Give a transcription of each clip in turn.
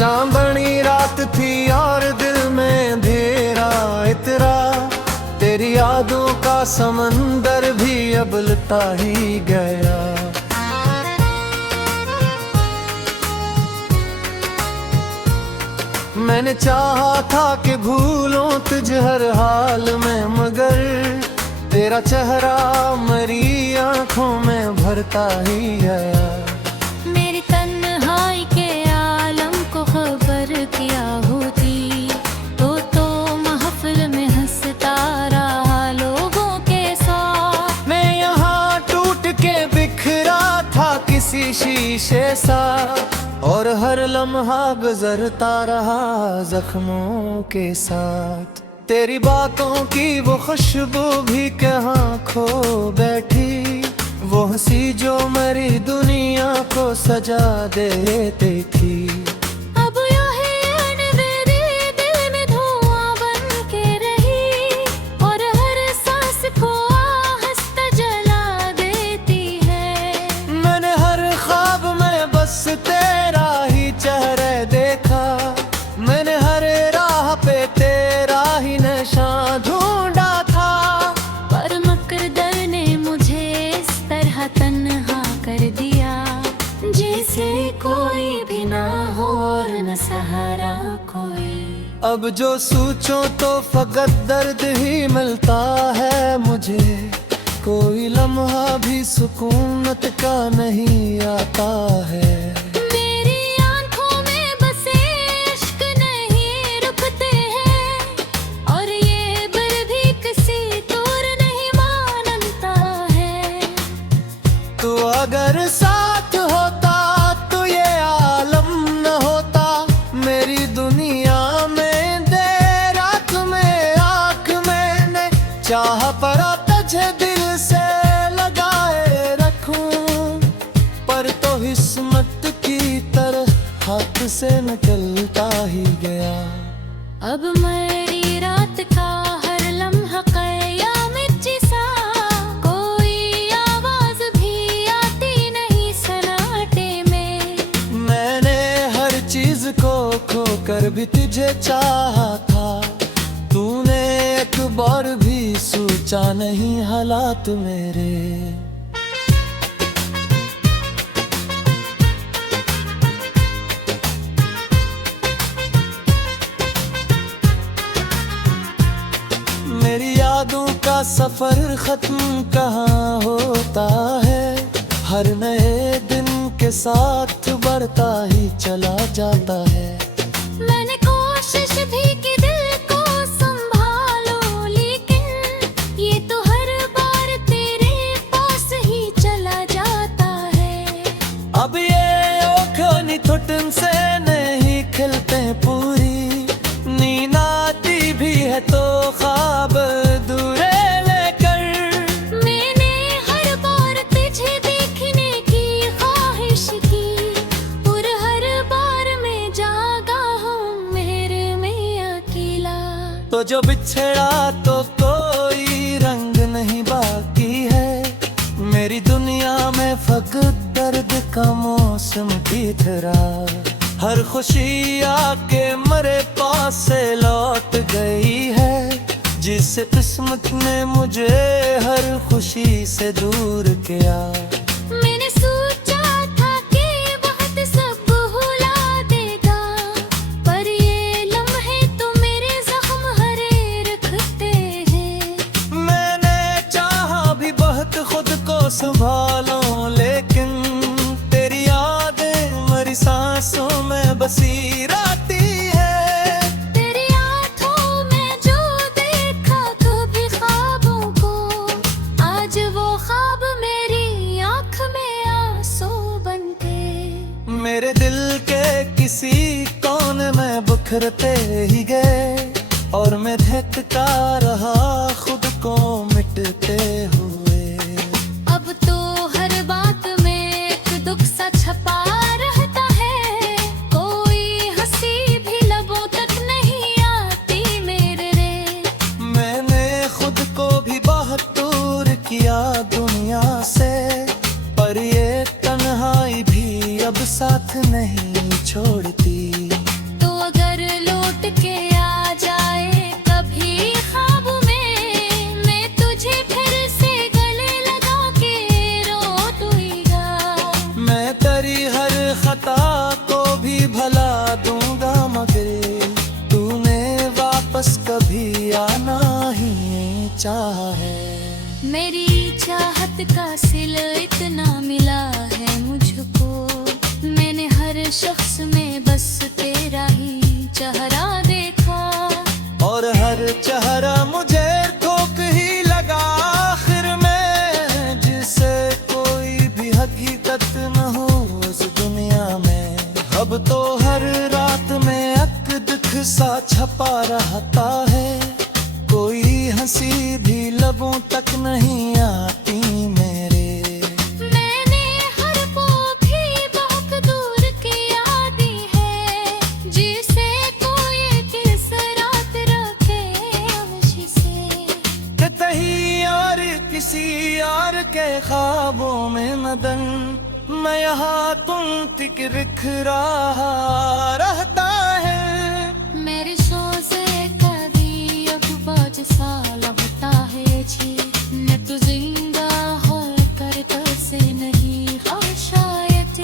चांदनी रात थी और दिल में अंधेरा इतरा, तेरी यादों का समंदर भी अब लुटा ही गया। मैंने चाहा था कि भूलूं तुझे हर हाल में, मगर तेरा चेहरा मेरी आंखों में भरता ही गया। मेरी तन्हाई के आलम को खबर क्या होती, तो महफिल में हंसता रहा लोगों के साथ। मैं यहाँ टूट के बिखरा था किसी शीशे सा, और हर लम्हा गुजरता रहा जख्मों के साथ। तेरी बातों की वो खुशबू भी कहाँ खो बैठी, वो हंसी जो मेरी दुनिया को सजा देती थी। अब यही मेरे दिल में धुआं बन के रही, और हर सांस को आहिस्ता जला देती है। मैंने हर ख्वाब में बस तेरा ही चेहरा देखा, मैंने हर राह पे तेरा ही निशान ढूंढा था। पर मकदर ने मुझे इस तरह तन्हा कर दिया, जैसे कोई भी ना हो और न सहारा कोई। अब जो सोचो तो फकत दर्द ही मिलता है मुझे, कोई लम्हा भी सुकूनत का नहीं आता है। मेरी आंखों में बसे इश्क नहीं रुकते हैं, और ये दिल भी किसी दूर नहीं मानता है। तो अगर साथ होता तो ये आलम न होता, मेरी दुनिया में देर रात में आँख मैंने चाह पड़ा तुझे दिल से लगाए रखूं, पर तो किस्मत की तरह हाथ से निकलता ही गया। अब मेरी रात का हर लम्हा क़यामत जैसा, कोई आवाज भी आती नहीं सन्नाटे में। मैंने हर चीज को खोकर भी तुझे चाहा था, तूने एक बार भी सोचा नहीं हालात मेरे। मेरी यादों का सफर खत्म कहाँ होता है, हर नए दिन के साथ बढ़ता ही चला जाता है। मैंने कोशिश भी की दिल को संभालो, लेकिन ये तो हर बार तेरे पास ही चला जाता है। अब ये ओखनी थुटन से नहीं खिलते पूरी, नींद आती भी है तो ख्वाब दूरे लेकर। मैंने हर बार तुझे देखने की ख्वाहिश की, और हर बार मैं जागा हूँ मेरे में अकेला। तो जो बिछड़ा तो कोई रंग नहीं बाकी है, मेरी दुनिया में फकत दर्द का मौसम बिखरा। हर खुशी आके मेरे पास से लौट गई है, जिस किस्मत ने मुझे हर खुशी से दूर किया। मैंने सोचा था कि वक्त सब भुला देगा, पर ये लम्हे तो मेरे जख्म हरे रखते हैं। मैंने चाहा भी बहुत खुद को संभालूं, लेकिन तेरी यादें मेरी सांसों में बसी रहती है। तेरी आँखों में जो देखा कभी ख्वाबों को, आज वो ख्वाब मेरी आँख में आंसू बनके मेरे दिल के किसी कोने में बिखरते ही गए, और मैं देखता रहा खुद को मिटते हुए। अब तो हर बात में एक दुख सा छपा रहता है, कोई हंसी भी लबों तक नहीं आती मेरे रे। मैंने खुद को भी बहुत दूर किया दुनिया से, पर ये तन्हाई भी अब साथ नहीं छोड़ती। लौट के आ जाए कभी ख्वाब में, मैं तुझे फिर से गले लगा के रोऊंगा। मैं तेरी हर खता को भी भला दूंगा, मगर तूने वापस कभी आना ही चाहा है। मेरी चाहत का सिल इतना मिला है मुझको, मैंने हर शख्स में बस तेरा ही चेहरा देखा। और हर चेहरा मुझे ठोक ही लगा आखिर में, जिसे कोई भी हकीकत न हो इस दुनिया में। अब तो हर रात में अक दुख सा छपा रहता है, कोई हंसी भी लबों तक नहीं आती मेरे। मैंने हर को भी बहुत दूर की यादी है, जिसे कोई किस रात रखे खुशी से। कहीं और किसी और के ख्वाबों में मदन, मैं यहाँ तुम तिक बिखरा रहता है। मेरी सोचे कभी अब बाज सा लगता है जी, मैं तो जिंदा हो कर से नहीं शायद।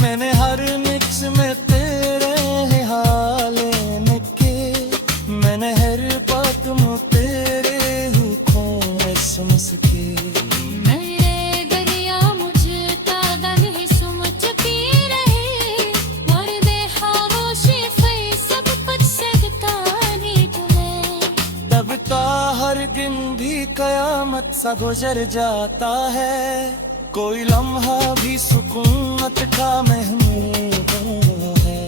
मैंने हर मिक्स में तेरे हाल के, मैंने हर पत में तेरे हुक्म में समझ के। मेरे दरिया मुझे तागा नहीं समझ की रही, और बेखामोशी से सब कुछ सकता नहीं तुम्हें। तब का हर दिन भी कयामत सा गुजर जाता है, कोई लम्हा भी सुकूनत का महमूद है।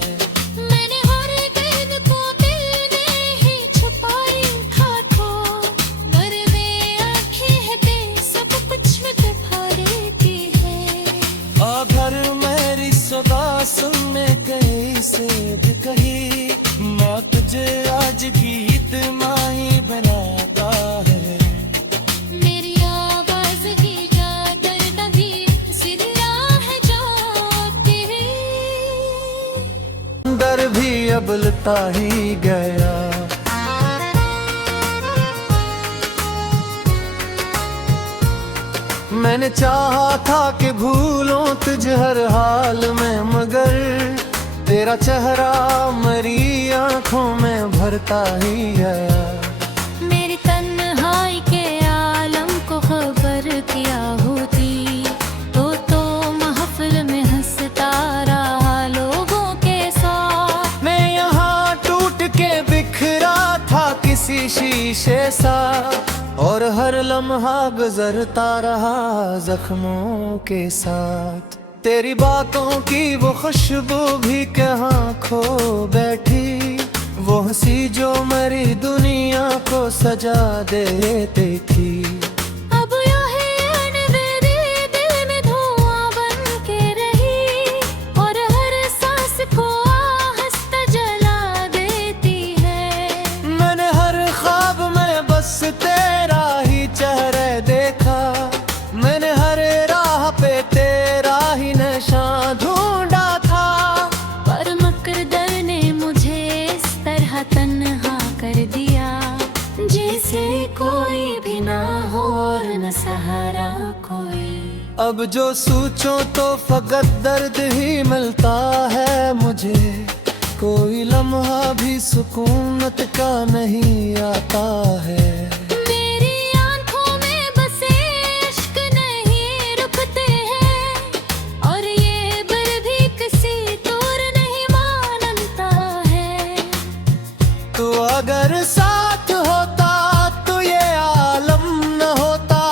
मैंने हर दिन को दिल में ही छुपाई था तो, घर में आंखें है दे सब कुछ में तुम्हारे की है। अगर मेरी सदा सुनने गई से भी कही, मैं तुझे आज गीत माही बनाता है। मेरी आवाज की जागर नभी सिरा है जो तेरे। डर भी अबलता ही गया, मैंने चाहा था कि भूलों तुझे हर हाल में, मगर तेरा चेहरा मेरी आंखों में भरता ही गया। मेरी तन्हाई के आलम को खबर क्या होती, तो महफिल में हंसता रहा लोगों के साथ। मैं यहाँ टूट के बिखरा था किसी शीशे सा, और हर लम्हा गुजरता रहा जख्मों के साथ। तेरी बातों की वो खुशबू भी कहाँ खो बैठी, वो हंसी जो मेरी दुनिया को सजा देती थी। अब यही मेरे दिल में धुआं बन के रही, और हर सांस को आहिस्ता जला देती है। मैंने हर ख्वाब में बस तेरा ही चेहरा देखा, मैंने हर राह पे तेरा ही नशा ढूंढा था। पर मकरदर ने मुझे इस तरह तन्हा कर दिया, जैसे कोई भी ना हो और न सहारा कोई। अब जो सोचो तो फकत दर्द ही मिलता है मुझे, कोई लम्हा भी सुकूनत का नहीं आता है। मेरी आंखों में बसे इश्क नहीं रुकते हैं, और ये बर भी किसी दूर नहीं मानता है। तो अगर साथ होता तो ये आलम न होता,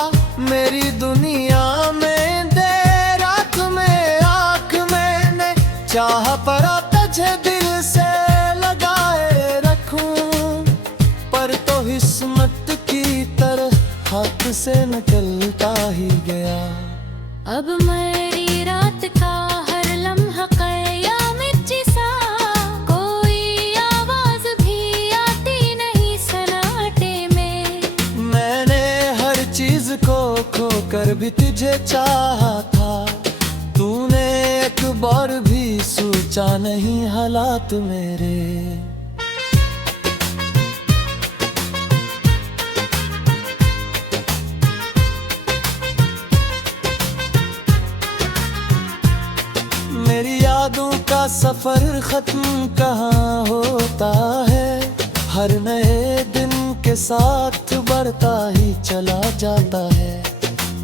मेरी दुनिया में देर रात में आँख मैंने चाह पड़ा तुझे दिल से लगाए रखूं, पर तो किस्मत की तरह हाथ से निकलता ही गया। अब मेरी रात का हर लम्हा क़यामत जैसा, कोई आवाज भी आती नहीं सन्नाटे में। मैंने हर चीज को खो कर भी तुझे चाहा था, तूने एक बार भी सोचा नहीं हालात मेरे। यादों का सफर खत्म कहाँ होता है, हर नए दिन के साथ बढ़ता ही चला जाता है।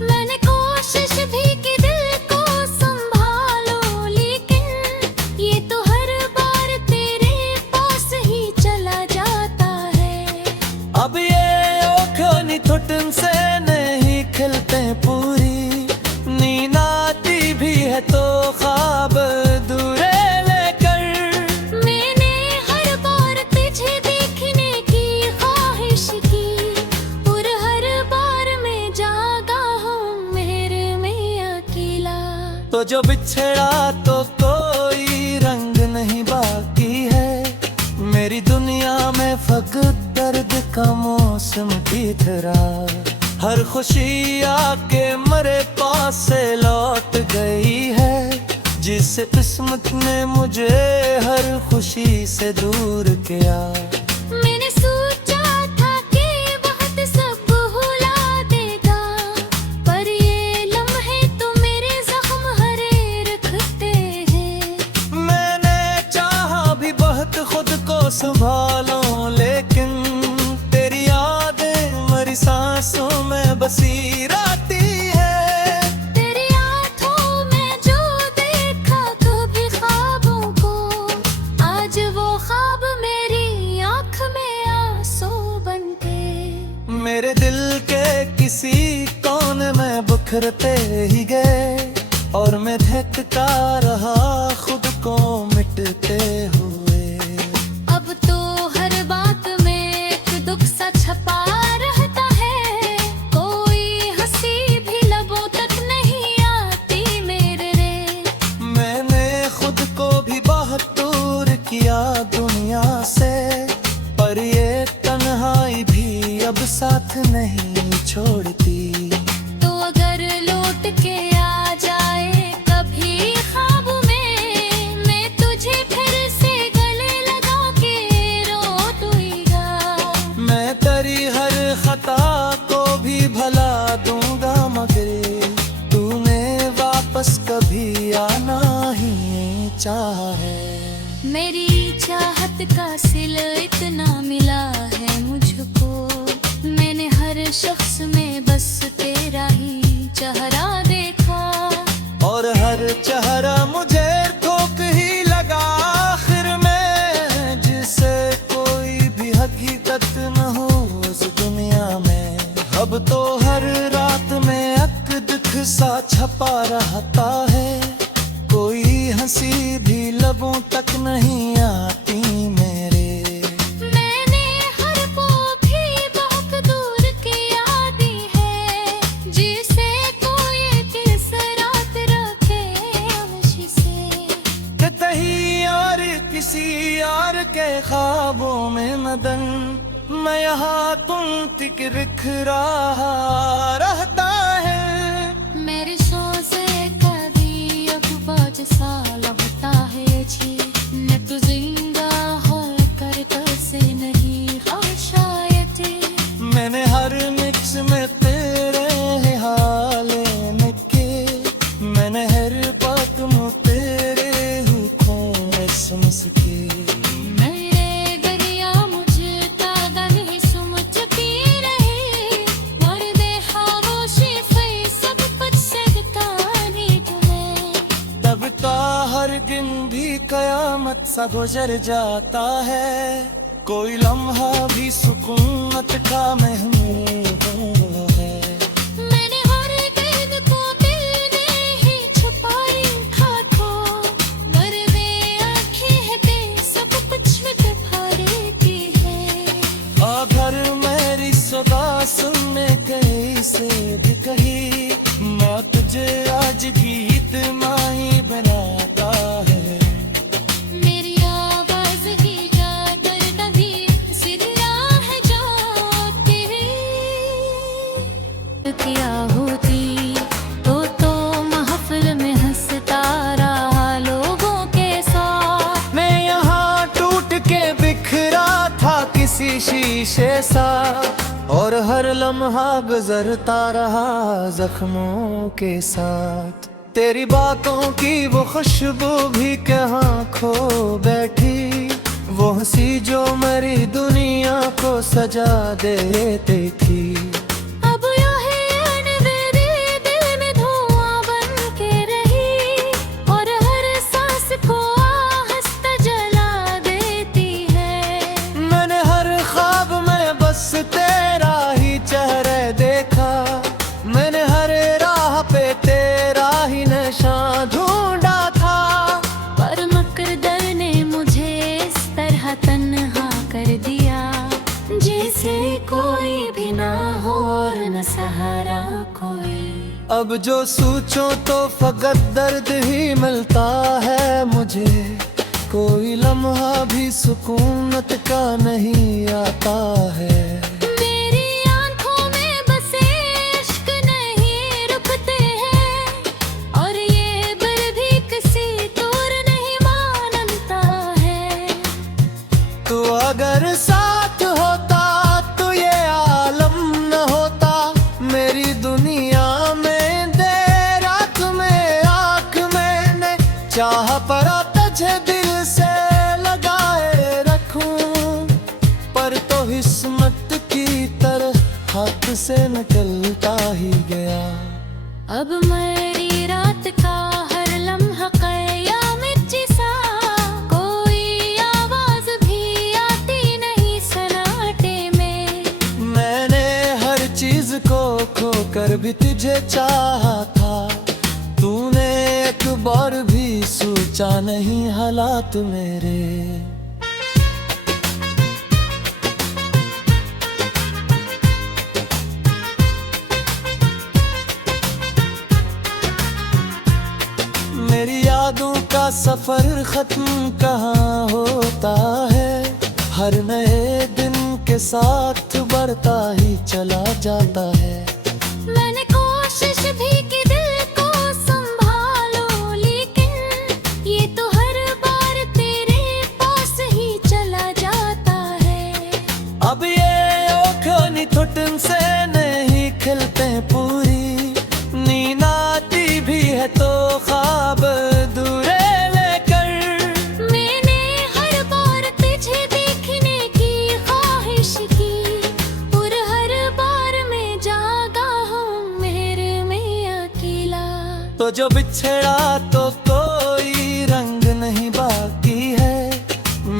मैंने कोशिश भी की दिल को संभालो, लेकिन ये तो हर बार तेरे पास ही चला जाता है। अब ये ओखोनी थुटन से नहीं खिलते पूरी, नींद आती भी है तो ख्वाब दूरे लेकर। मैंने हर बार तुझे देखने की ख्वाहिश की, और हर बार मैं जागा हूँ मेरे में अकेला। तो जो बिछड़ा तो कोई रंग नहीं बाकी है, मेरी दुनिया में फकत दर्द का मौसम बिखरा। हर खुशी आके मेरे पास से लौट गई है, जिस किस्मत ने मुझे हर खुशी से दूर किया। मैंने सोचा था कि वक्त सब भुला देगा, पर ये लम्हे तो मेरे जख्म हरे रखते हैं। मैंने चाहा भी बहुत खुद को संभालूं, लेकिन तेरी यादें मेरी सांसों में बसी रहती है। तेरी आँखों में जो देखा कभी ख्वाबों को, आज वो ख्वाब मेरी आँख में आंसू बनके मेरे दिल के किसी कोने में बिखरते ही गए, और मैं देखता रहा खुद को मिटते हुए। अब तो हर बात में एक दुख सा छपा रहता है, कोई हंसी भी लबों तक नहीं आती मेरे रे। मैंने खुद को भी बहुत दूर किया दुनिया से, पर ये तन्हाई भी अब साथ नहीं छोड़ती। तो अगर लौट के आ जाए कभी ख्वाब में, मैं तुझे फिर से गले लगा के रो दूंगा। मैं तेरी हर खता को भी भला दूंगा, मगर तूने वापस कभी आना ही चाहा है। मेरी चाहत का सिल इतना मिला है मुझको, मैंने हर शख्स में बस तेरा ही चेहरा देखा। और हर चेहरा मुझे ठोक ही लगा आखिर में, जिसे कोई भी हकीकत न हो उस दुनिया में। अब तो हर रात में अक दुख सा छपा रहता है, कोई हंसी भी लबों तक नहीं आती मेरे। मैंने हर वो भी बहुत दूर की यादी है, जिसे कोई किस रात रखे खुशी से। कहीं और किसी और के ख्वाबों में मदन, मैं यहाँ तुम तिक बिखरा रहता है। मेरे सोचे कभी अखबार सा लगता है जी, मैं तो जिंदा होकर कैसे नहीं हाँ शायद। मैंने हर मिक्स में तेरे हाल निके, मैंने हर बात में तेरे हुक्म में समझ के। मेरे गरिया मुझे तागा नहीं समझ पी रहे, और दे खामोशी फई सब कुछ सकता नहीं तुम्हें। तब का हर दिन भी कयामत सा गुजर जाता है, कोई लम्हा भी सुकूनत का महमूद है। मैंने हर दिन को दिल ने ही छुपाई खाको, घर में आंखें हैं बे सब कुछ तुम्हारे की है। अगर मेरी सदा सुनने गई से भी कही, मैं तुझे आज गीत माही बनाता है। मेरी आवाज ही जागर नभी सिरा है जो तेरी किया होती, तो महफिल में हंसता रहा लोगों के साथ। मैं यहाँ टूट के बिखरा था किसी शीशे सा, और हर लम्हा गुजरता रहा जख्मों के साथ। तेरी बातों की वो खुशबू भी कहाँ खो बैठी, वो हंसी जो मेरी दुनिया को सजा देती थी। अब यूं ही मेरे दिल में धुआं बन के रही, और हर सांस को आहस्ता जला देती है। मैंने हर ख्वाब में बस तेरा ही चेहरा देखा, मैंने हर राह पे तेरा ही नशा ढूंढा था। पर मकरदर ने मुझे इस तरह तन्हा कर दिया, जैसे कोई भी ना हो और न सहारा कोई। अब जो सोचो तो फकत दर्द ही मिलता है मुझे, कोई लम्हा भी सुकूनत का नहीं आता है। मेरी आंखों में बसे इश्क नहीं रुकते हैं, और ये दिल भी किसी दूर नहीं मानता है। तू अगर साथ होता तो ये आलम न होता, मेरी दुनिया में देर रात में आँख मैंने चाह पर तुझे दिल से लगाए रखूं, पर तो किस्मत की तरह हाथ से निकलता ही गया। अब मेरी रात का हर लम्हा क़यामत जैसा, कोई आवाज भी आती नहीं सन्नाटे में। मैंने हर चीज को खो कर भी तुझे चाहा था, तूने एक बार भी सोचा नहीं हालात मेरे। मेरी यादों का सफर खत्म कहाँ होता है, हर नए दिन के साथ बढ़ता ही चला जाता है। मैंने कोशिश भी की दिल को संभालो, लेकिन ये तो हर बार तेरे पास ही चला जाता है। अब ये ओखनी थुटन से नहीं खिलते पूरी, नींद आती भी है तो ख्वाब दूरे लेकर। मैंने हर बार तुझे देखने की ख्वाहिश की, और हर बार मैं जागा हूँ मेरे में अकेला। तो जो बिछड़ा तो कोई रंग नहीं बाकी है,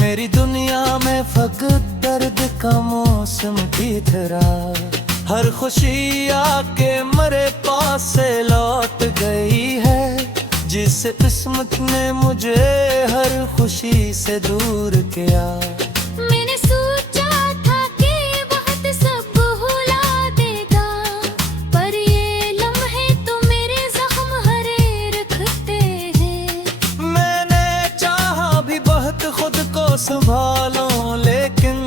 मेरी दुनिया में फकत दर्द का मौसम बिखरा। हर खुशी आके मेरे पास से लौट गई है, जिस किस्मत ने मुझे हर खुशी से दूर किया। मैंने सोचा था कि वक्त सब भुला देगा, पर ये लम्हे तो मेरे जख्म हरे रखते हैं। मैंने चाहा भी बहुत खुद को संभालूं, लेकिन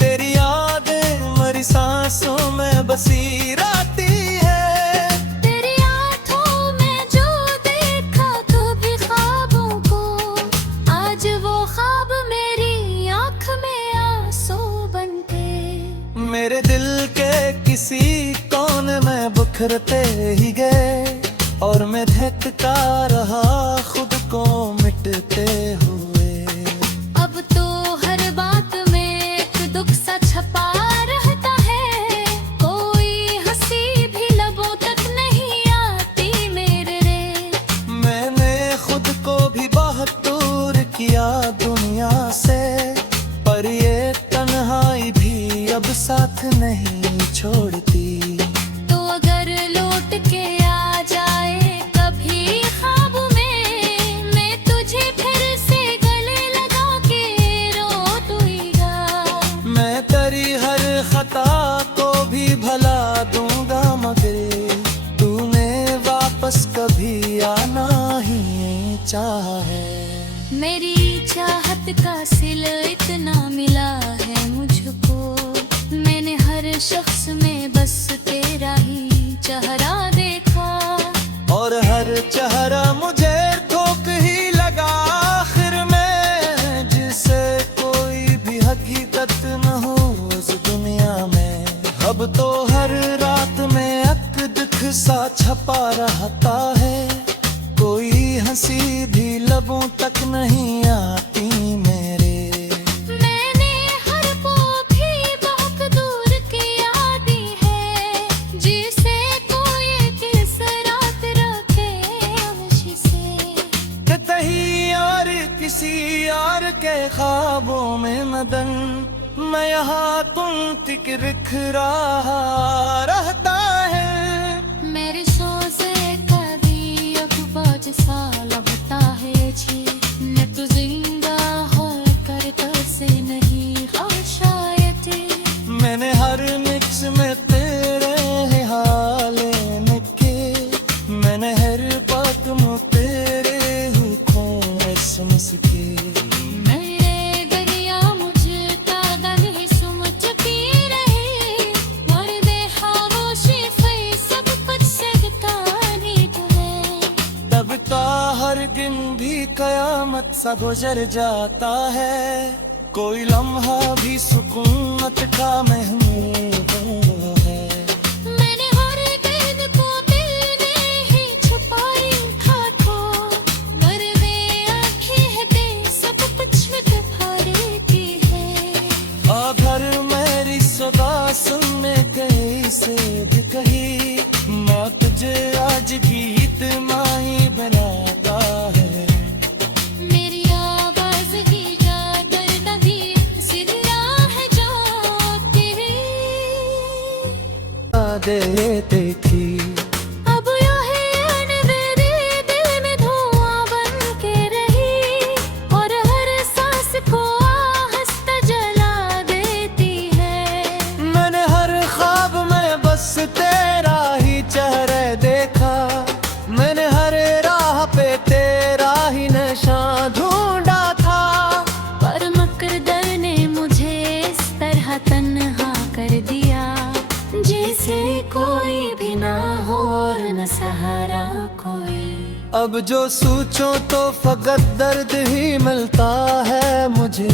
तेरी यादें मेरी सांसों में बसी रहती है। तेरी आँखों में जो देखा कभी ख्वाबों को, आज वो ख्वाब मेरी आँख में आंसू बनते। मेरे दिल के किसी कोने में बिखरते ही गए, और मैं धकता रहा खुद को मिटते हुए। अब तो हर बात में एक दुख सा छपा रहता है, कोई हंसी भी लबों तक नहीं आती मेरे रे। मैंने खुद को भी बहुत दूर किया दुनिया से, पर ये तन्हाई भी अब साथ नहीं छोड़ती। तो अगर लौट के आ जाए कभी ख्वाब में, मैं तुझे फिर से गले लगा के रो दूंगा। मैं तेरी हर खता को भी भला दूंगा, मगर तूने वापस कभी आना ही चाहा है। मेरी चाहत का सिल इतना मिला है मुझको, मैंने हर शख्स में बस तेरा ही चेहरा देखा, और हर चेहरा मुझे ठोक ही लगा आखिर में, जिसे कोई भी हकीकत न हो इस दुनिया में। अब तो हर रात में अक दुख सा छपा रहता है, तक नहीं आती मेरे। मैंने हर वो भी बहुत दूर की यादी है, जिसे कोई किस रात रखे अंश से। कहीं और किसी और के ख्वाबों में मदन, मैं यहाँ तुम तिक बिखरा रहता है। मेरे सोचे कभी अब बाज सा लगता है जी, मैं तो जिंदा हो कर से नहीं हो शायद। मैंने हर मिक्स में तेरे ही हाले निके, मैंने हर बात में तेरे ही खोए समझ के। मेरे दरिया मुझे तागा नहीं समझ पी रही, मर दे खामोशी फई सब कुछ सकता नहीं तुम्हें। तब तो हर दिन भी कयामत सा गुजर जाता है, कोई लम्हा भी सुकूनत का महमूद है। मैंने हर दिन को दिल में ही छुपाई खाको, मर दे आँखें दे सब कुछ में तुम्हारे की है। अगर मेरी सदा सुनने कैसे भी कही, मैं तुझे आज गीत माही बनाता है। मेरी आवाज की जागर तभी सीधी राह जो तेरी देते थी अब यूं ही अनबेरी दिल में धुआं बन के रही, और हर सांस को आहस्ता जला देती है। मैंने हर ख्वाब में बस तेरा ही चेहरा देखा, मैंने हर राह पे तेरा ही नशा ढूंढा था। पर मकरदर ने मुझे इस तरह तन्हा कर दिया, जैसे कोई भी ना हो और न सहारा कोई। अब जो सोचो तो फकत दर्द ही मिलता है मुझे,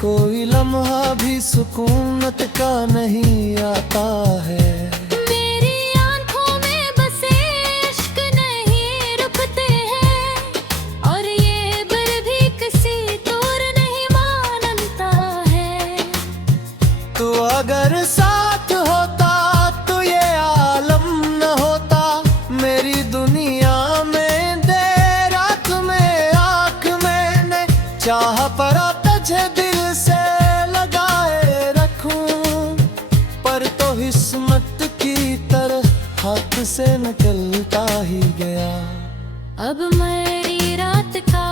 कोई लम्हा भी सुकूनत का नहीं आता है। मेरी आंखों में बसे इश्क नहीं रुकते हैं, और ये दिल भी किसी दूर नहीं मानता है। तो अगर साथ होता तो ये आलम न होता, मेरी दुनिया में देर रात में आँख मैंने चाह पड़ा तुझे दिल से लगाए रखूं, पर तो किस्मत की तरह हाथ से निकलता ही गया। अब मेरी रात का